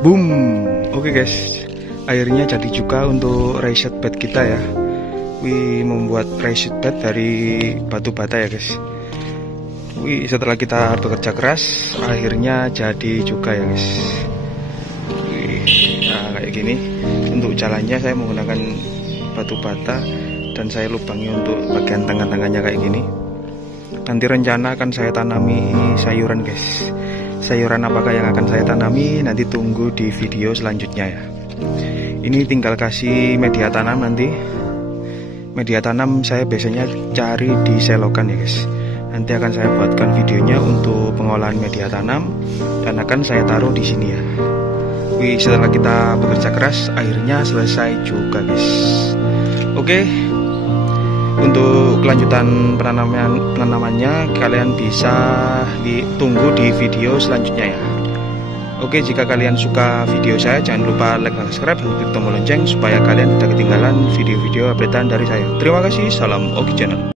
Boom. Oke guys, akhirnya jadi juga untuk reset bed kita ya. Wih, membuat reset bed dari batu bata ya guys. Wih, setelah kita bekerja keras, akhirnya jadi juga ya guys. Wih, nah kayak gini. Untuk jalannya saya menggunakan batu bata dan saya lubangi untuk bagian tengah-tengahnya kayak gini. Nanti rencana akan saya tanami sayuran guys. Sayuran apakah yang akan saya tanami, nanti tunggu di video selanjutnya ya. Ini tinggal kasih media tanam nanti. Media tanam saya biasanya cari di selokan ya guys. Nanti akan saya buatkan videonya untuk pengolahan media tanam dan akan saya taruh di sini ya. Wih, setelah kita bekerja keras, akhirnya selesai juga guys. Oke, untuk kelanjutan penanamannya kalian bisa tunggu di video selanjutnya ya. Oke, jika kalian suka video saya, jangan lupa like dan subscribe dan klik tombol lonceng supaya kalian tidak ketinggalan video-video updatean dari saya. Terima kasih, salam Oki Channel.